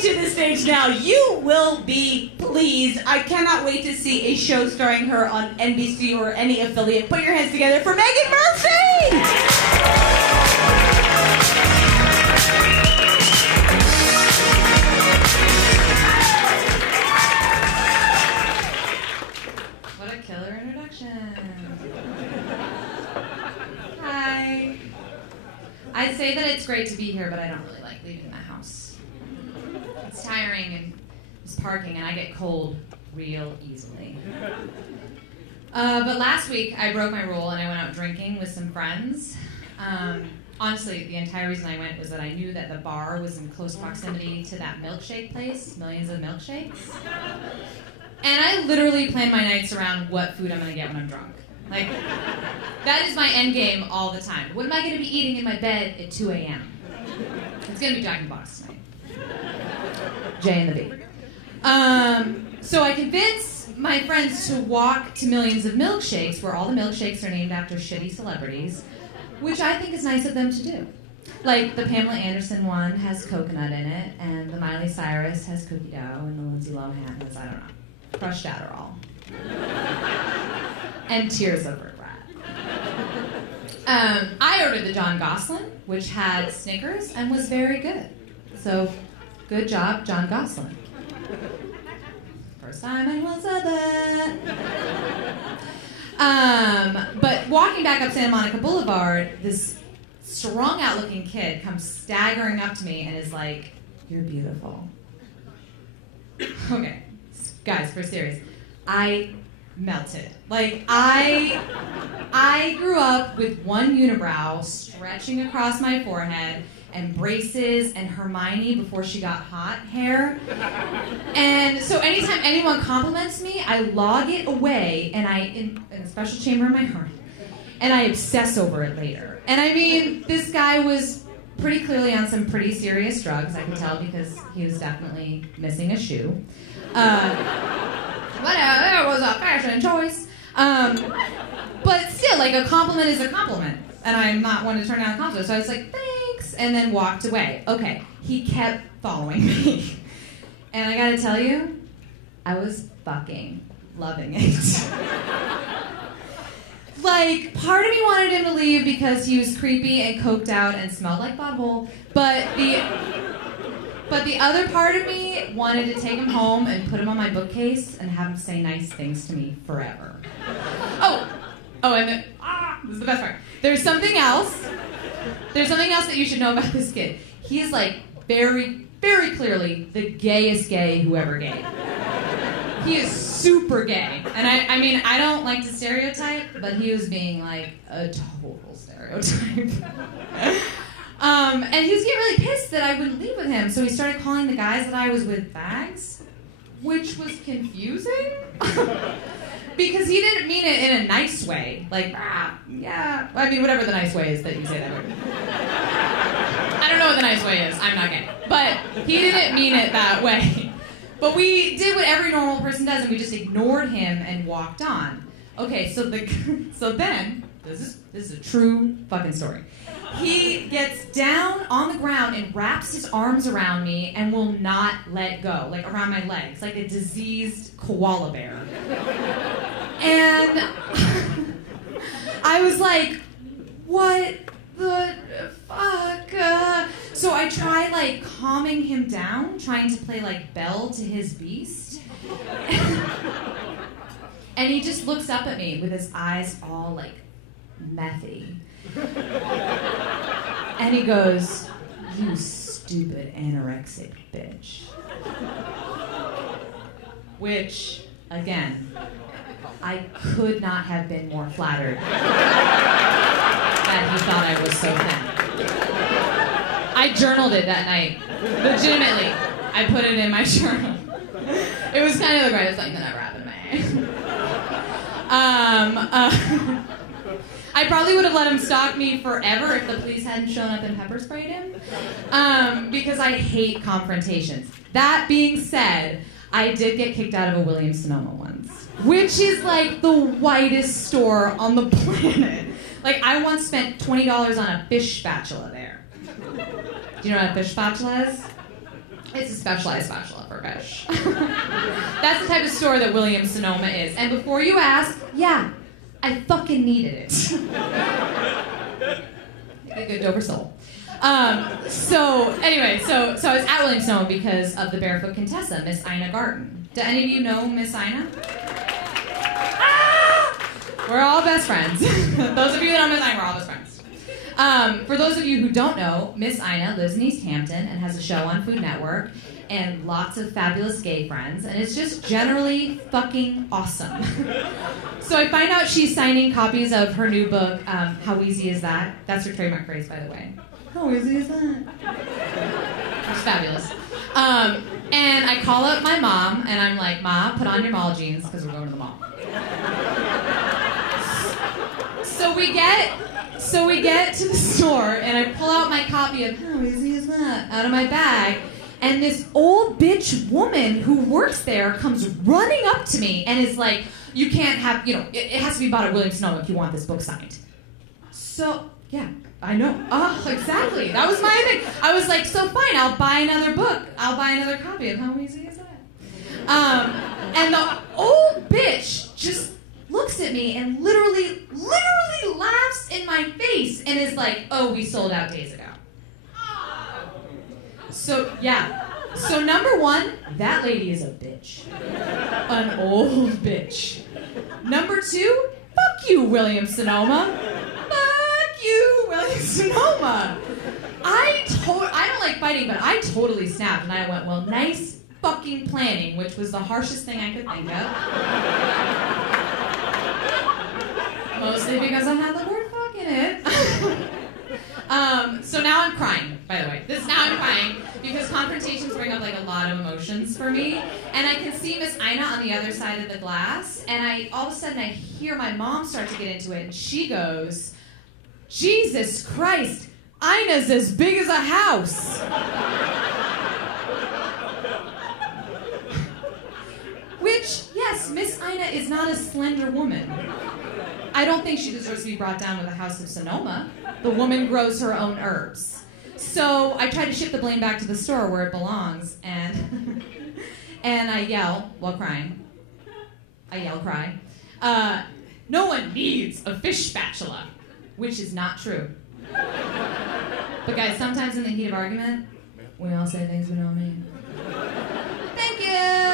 to the stage now. You will be pleased. I cannot wait to see a show starring her on NBC or any affiliate. Put your hands together for Meghann Murphy! What a killer introduction. Hi. I'd say that it's great to be here, but I don't really like leaving the house. It's tiring and it's parking, and I get cold real easily. But last week, I broke my rule and I went out drinking with some friends. Honestly, the entire reason I went was that I knew that the bar was in close proximity to that milkshake place, Millions of Milkshakes. And I literally plan my nights around what food I'm going to get when I'm drunk. Like, that is my end game all the time. What am I going to be eating in my bed at 2 a.m.? It's going to be Jack in the Box tonight. J and the B. So I convince my friends to walk to Millions of Milkshakes, where all the milkshakes are named after shitty celebrities, which I think is nice of them to do. Like, the Pamela Anderson one has coconut in it, and the Miley Cyrus has cookie dough, and the Lindsay Lohan has, I don't know, crushed Adderall. And tears of regret. I ordered the John Gosselin, which had Snickers and was very good. So, good job, John Gosselin. First time anyone said that. But walking back up Santa Monica Boulevard, this strung out looking kid comes staggering up to me and is like, "You're beautiful." Okay, guys, for serious. I melted. Like, I grew up with one unibrow stretching across my forehead and braces and Hermione before she got hot hair. And so anytime anyone compliments me, I log it away and in a special chamber in my heart, and I obsess over it later. And I mean, this guy was pretty clearly on some pretty serious drugs, I can tell, because he was definitely missing a shoe. Whatever, it was a fashion choice. But still, like, a compliment is a compliment. And I'm not one to turn down a compliment. So I was like, thanks, and then walked away. Okay, he kept following me. And I gotta tell you, I was fucking loving it. Like, part of me wanted him to leave because he was creepy and coked out and smelled like butthole. But the other part of me wanted to take him home and put him on my bookcase and have him say nice things to me forever. And then, this is the best part. There's something else that you should know about this kid. He is, like, very, very clearly the gayest gay who ever gay. He is super gay. And I mean, I don't like to stereotype, but he was being, like, a total stereotype. And he was getting really pissed that I wouldn't leave with him, so he started calling the guys that I was with fags, which was confusing. Because he didn't mean it in a nice way. Like, yeah. I mean, whatever the nice way is that you say that word. I don't know what the nice way is. I'm not gay. But he didn't mean it that way. But we did what every normal person does, and we just ignored him and walked on. Okay, so then, this is a true fucking story. He gets down on the ground and wraps his arms around me and will not let go, like around my legs, like a diseased koala bear. And I was like, what the fuck? So I try, like, calming him down, trying to play, like, Belle to his beast. And he just looks up at me with his eyes all, like, methy. And he goes, "You stupid anorexic bitch." Which, again, I could not have been more flattered that he thought I was so thin. I journaled it that night. Legitimately. I put it in my journal. It was kind of the greatest thing that ever happened to me. I probably would have let him stalk me forever if the police hadn't shown up and pepper sprayed him. Because I hate confrontations. That being said, I did get kicked out of a Williams-Sonoma once, which is like the whitest store on the planet. Like, I once spent $20 on a fish spatula there. Do you know what a fish spatula is? It's a specialized spatula for fish. That's the type of store that Williams-Sonoma is. And before you ask, yeah, I fucking needed it. A good Dover soul. So I was at Williams-Sonoma because of the Barefoot Contessa, Miss Ina Garten. Do any of you know Miss Ina? We're all best friends. Those of you that know Miss Ina, we're all best friends. For those of you who don't know, Miss Ina lives in East Hampton and has a show on Food Network and lots of fabulous gay friends, and it's just generally fucking awesome. So I find out she's signing copies of her new book, How Easy Is That? That's her trademark phrase, by the way. How easy is that? It's fabulous. And I call up my mom, and I'm like, Ma, put on your mall jeans, because we're going to the mall. So we get to the store, and I pull out my copy of How Easy Is That out of my bag, and this old bitch woman who works there comes running up to me and is like, you can't have, it has to be bought at Williams-Sonoma if you want this book signed. So, yeah, I know. Oh, exactly. That was my thing. I was like, so fine, I'll buy another book. I'll buy another copy of How Easy Is That? And the old bitch just looks at me and literally laughs in my face and is like, oh, we sold out days ago. So, yeah. So, number one, that lady is a bitch. An old bitch. Number two, fuck you, Williams-Sonoma. Fuck you, Williams-Sonoma. I don't like fighting, but I totally snapped and I went, well, nice fucking planning, which was the harshest thing I could think of. Mostly because I had the word fuck in it. So now I'm crying, by the way. Now I'm crying because confrontations bring up like a lot of emotions for me. And I can see Miss Ina on the other side of the glass, and all of a sudden I hear my mom start to get into it, and she goes, Jesus Christ, Ina's as big as a house. Which, yes, Miss Ina is not a slender woman. I don't think she deserves to be brought down with a House of Sonoma. The woman grows her own herbs. So I try to shift the blame back to the store where it belongs, and I yell while crying. Cry. No one needs a fish spatula, which is not true. But guys, sometimes in the heat of argument, we all say things we don't mean. Thank you!